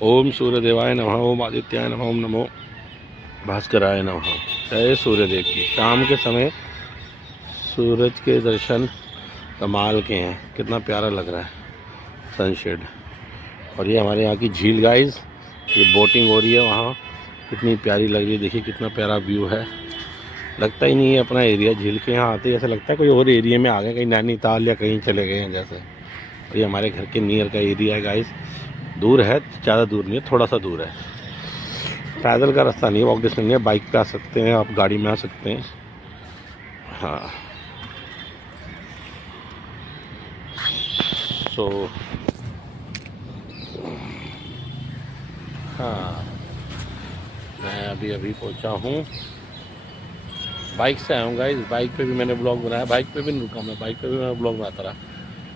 ओम सूर्यदेवाय नमः, ओम आदित्याय नमः, ओम नमो भास्कराय नमः। जय सूर्यदेव की। शाम के समय सूरज के दर्शन कमाल के हैं, कितना प्यारा लग रहा है सनशेड। और ये हमारे यहाँ की झील गाइस, ये बोटिंग हो रही है वहाँ, कितनी प्यारी लग रही है। देखिए कितना प्यारा व्यू है, लगता ही नहीं है अपना एरिया। झील के यहाँ आते ही ऐसा लगता है कोई और एरिया में आ गए, कहीं नैनीताल या कहीं चले गए हैं जैसे। और ये हमारे घर के नियर का एरिया है गाइस, दूर है, ज़्यादा दूर नहीं है, थोड़ा सा दूर है। पैदल का रास्ता नहीं है, वॉक डिस्टेंस नहीं है, बाइक पे आ सकते हैं आप, गाड़ी में आ सकते हैं। हाँ सो हाँ, मैं अभी अभी पहुंचा हूँ, बाइक से आया हूँ गाइस। बाइक पे भी मैंने ब्लॉग बनाया, बाइक पे भी नहीं रुका मैं, बाइक पे भी मैं ब्लॉग बनाता रहा,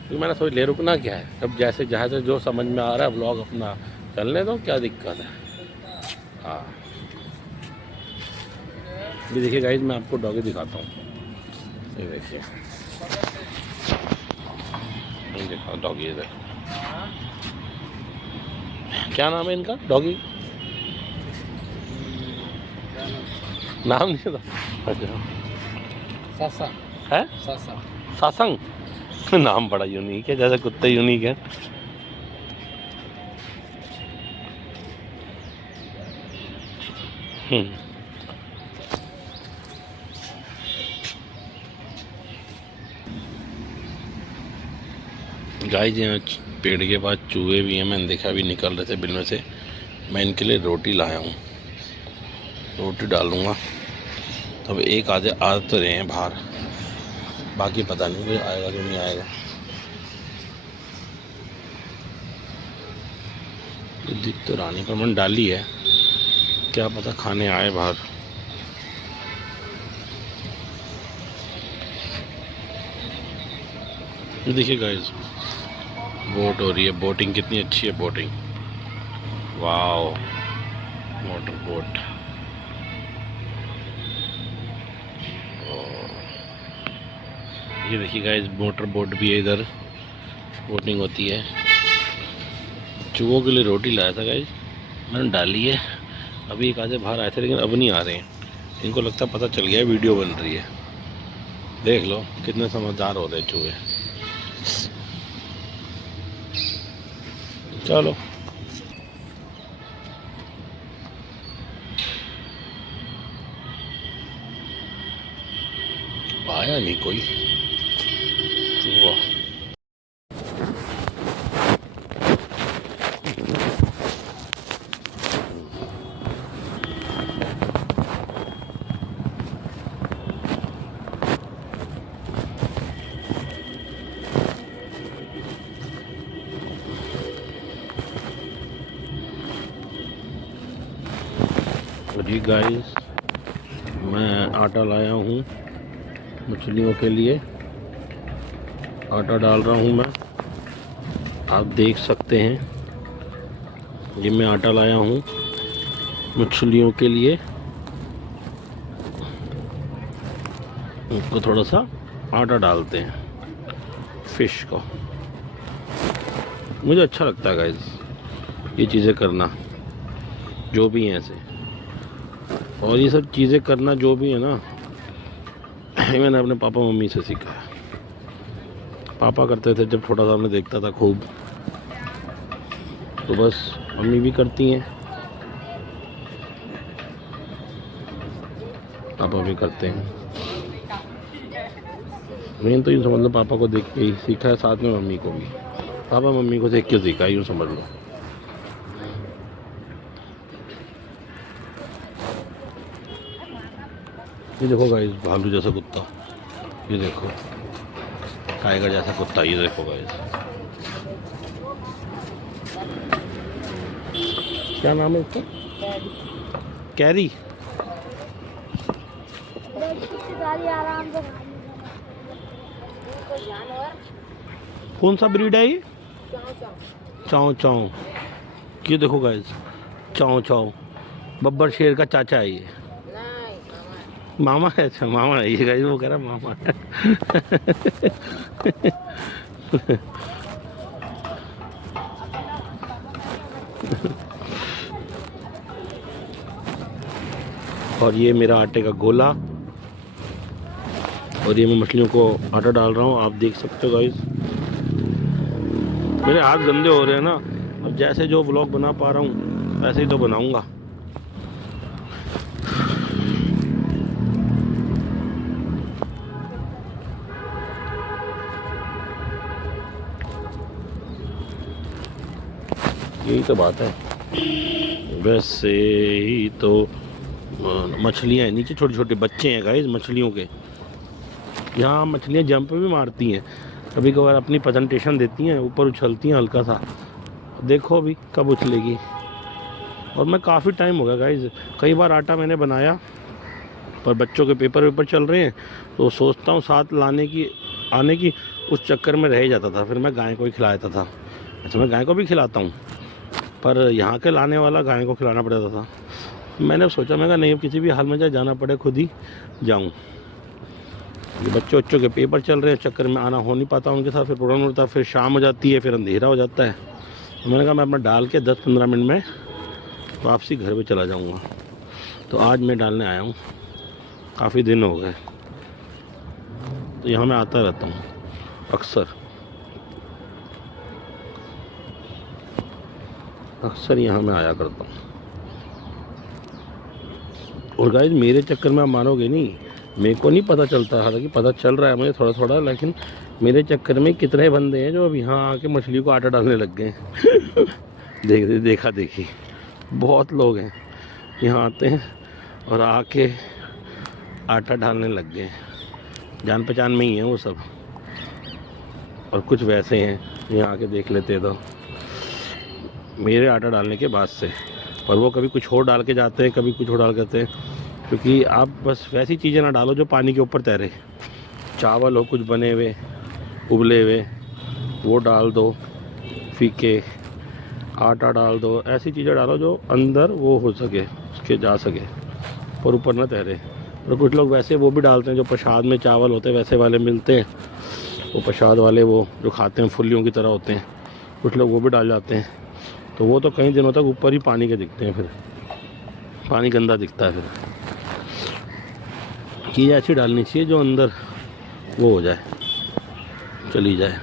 क्योंकि मैंने सोच ले रुकना क्या है, अब जैसे जहाँ से जो समझ में आ रहा है ब्लॉग अपना चलने दो, क्या दिक्कत है। हाँ ये देखिए गाइस, मैं आपको डॉगी दिखाता हूँ, ये देखिए, ये देखो डॉगी, ये देखो। क्या नाम है इनका डॉगी? नाम नहीं पता। अच्छा सासा है, सासा सासंग। नाम बड़ा यूनिक है, जैसे कुत्ते यूनिक है। गाइस यहाँ पेड़ के पास चूहे भी हैं, मैंने देखा, भी निकल रहे थे बिल में से। मैं इनके लिए रोटी लाया हूँ, रोटी डालूँगा। तब एक आधे आ तो रहे हैं बाहर, बाकी पता नहीं कोई आएगा कि नहीं आएगा। ये दिख तो रानी पर मैंने डाली है, क्या पता खाने आए बाहर। देखिए गाइस, बोट हो रही है, बोटिंग कितनी अच्छी है, बोटिंग, वाओ, मोटर बोट। ये देखिए गाइस, मोटर बोट भी है इधर, बोटिंग होती है। चूहों के लिए रोटी लाया था गाइस, मैंने डाली है। अभी एक आधे बाहर आए थे, लेकिन अब नहीं आ रहे हैं, इनको लगता पता चल गया है वीडियो बन रही है। देख लो कितने समझदार हो रहे चूहे। चलो आया नहीं कोई चूहा। जी गाइस, मैं आटा लाया हूँ मछलियों के लिए, आटा डाल रहा हूँ मैं, आप देख सकते हैं। ये मैं आटा लाया हूँ मछलियों के लिए, उनको थोड़ा सा आटा डालते हैं फिश को। मुझे अच्छा लगता है गाइस ये चीज़ें करना, जो भी हैं ऐसे, और ये सब चीज़ें करना जो भी है ना, मैंने अपने पापा मम्मी से सीखा है। पापा करते थे जब छोटा था, मैं देखता था खूब, तो बस मम्मी भी करती हैं, पापा भी करते हैं। मेन तो यूँ समझ लो, पापा को देख के ही सीखा है, साथ में मम्मी को भी, पापा मम्मी को देख के सीखा, यूँ समझ लो। ये देखो गाइस, भालू जैसा कुत्ता, ये देखो, टाइगर जैसा कुत्ता, ये देखो गाइस। क्या नाम है उसका? कैरी। कौन सा ब्रीड है ये? चाओ चाओ। ये देखो गाइस, चाओ चाओ, बब्बर शेर का चाचा है ये। मामा है? अच्छा मामा है ये गाइस, वो कह रहा मामा है। और ये मेरा आटे का गोला, और ये मैं मछलियों को आटा डाल रहा हूँ। आप देख सकते हो गाइस, मेरे हाथ गंदे हो रहे हैं ना। अब जैसे जो व्लॉग बना पा रहा हूँ वैसे ही तो बनाऊंगा। यही तो बात है। वैसे ही तो मछलियाँ हैं नीचे, छोटे छोटे बच्चे हैं गाइस मछलियों के। यहाँ मछलियाँ जंप भी मारती हैं, कभी कभार अपनी प्रेजेंटेशन देती हैं, ऊपर उछलती हैं हल्का सा। देखो अभी कब उछलेगी। और मैं काफ़ी टाइम हो गया गाइस, कई बार आटा मैंने बनाया, पर बच्चों के पेपर वेपर चल रहे हैं तो सोचता हूँ साथ लाने की आने की, उस चक्कर में रह ही जाता था। फिर मैं गाय को ही खिलाता था। अच्छा, मैं गाय को भी खिलाता हूँ, पर यहाँ के लाने वाला गाय को खिलाना पड़ता था। मैंने सोचा, मैं कहा नहीं, अब किसी भी हाल में चाहे जाना पड़े खुद ही जाऊँ। ये बच्चों के पेपर चल रहे हैं, चक्कर में आना हो नहीं पाता उनके साथ, फिर प्रोग्राम होता है, फिर शाम हो जाती है, फिर अंधेरा हो जाता है। तो मैंने कहा मैं अपना डाल के 10-15 मिनट में वापसी घर पे चला जाऊँगा। तो आज मैं डालने आया हूँ, काफ़ी दिन हो गए। तो यहाँ मैं आता रहता हूँ अक्सर यहाँ मैं आया करता हूँ। और गाइस मेरे चक्कर में आप मानोगे नहीं, मेरे को नहीं पता चलता, हालांकि पता चल रहा है मुझे थोड़ा थोड़ा, लेकिन मेरे चक्कर में कितने बंदे हैं जो अब यहाँ आके मछली को आटा डालने लग गए हैं देखा देखी बहुत लोग हैं यहाँ आते हैं और आके आटा डालने लग गए। जान पहचान में ही है वो सब, और कुछ वैसे हैं यहाँ आके देख लेते तो मेरे आटा डालने के बाद से। पर वो कभी कुछ और डाल के जाते हैं, कभी कुछ और डाल करते हैं, क्योंकि आप बस वैसी चीज़ें ना डालो जो पानी के ऊपर तैरे। चावल हो कुछ बने हुए उबले हुए, वो डाल दो, फीके आटा डाल दो, ऐसी चीज़ें डालो जो अंदर वो हो सके, उसके जा सके, पर ऊपर ना तैरे। और कुछ लोग वैसे वो भी डालते हैं, जो प्रसाद में चावल होते हैं वैसे वाले मिलते हैं, वो प्रसाद वाले, वो जो खाते हैं फुल्लियों की तरह होते हैं, कुछ लोग वो भी डाल जाते हैं। तो वो तो कई दिनों तक ऊपर ही पानी के दिखते हैं, फिर पानी गंदा दिखता है। फिर चीज़ ऐसी डालनी चाहिए जो अंदर वो हो जाए, चली जाए।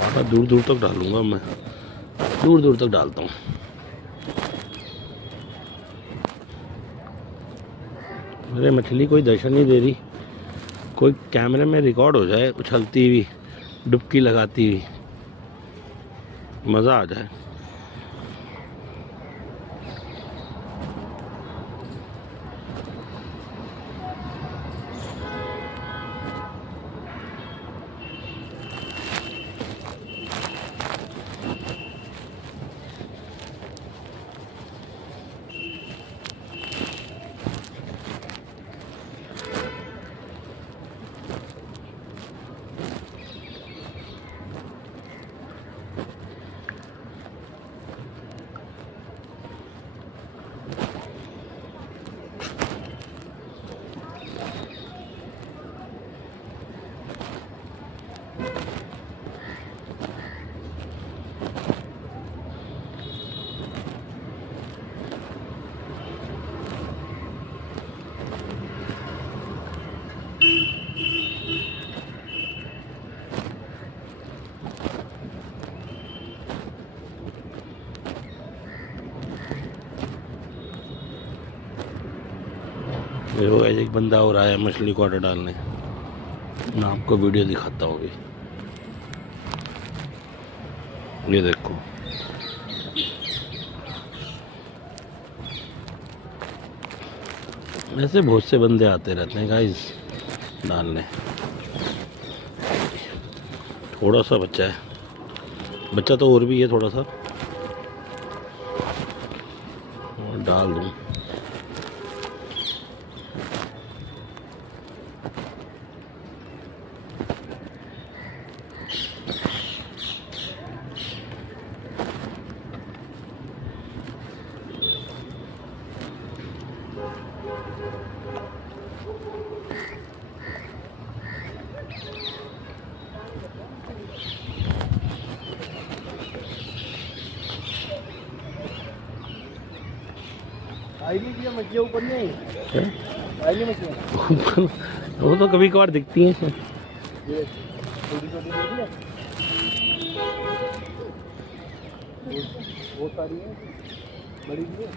आटा दूर दूर तक डालूंगा मैं, दूर दूर तक डालता हूँ। अरे मछली कोई दर्शन नहीं दे रही, कोई कैमरे में रिकॉर्ड हो जाए उछलती हुई, डुबकी लगाती हुई, मज़ा आ जाए। मेरे को एक बंदा और आया मछली को आटा डालने, मैं आपको वीडियो दिखाता हूँ अभी। ये देखो, ऐसे बहुत से बंदे आते रहते हैं गाइस डालने। थोड़ा सा बच्चा है, बच्चा तो और भी है थोड़ा सा, और डाल दूँ। मछलियाँ ऊपर नहीं क्या? आई मछलियाँ वो तो कभी कभार दिखती हैं। ये छोटी छोटी देख ले बहुत सारी है बड़ी भी है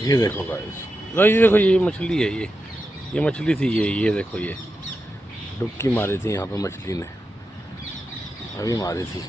ये देखो गाइस, ये देखो ये मछली है, ये मछली थी, ये देखो, ये डुबकी मारी थी यहाँ पे मछली ने, अभी मारी थी।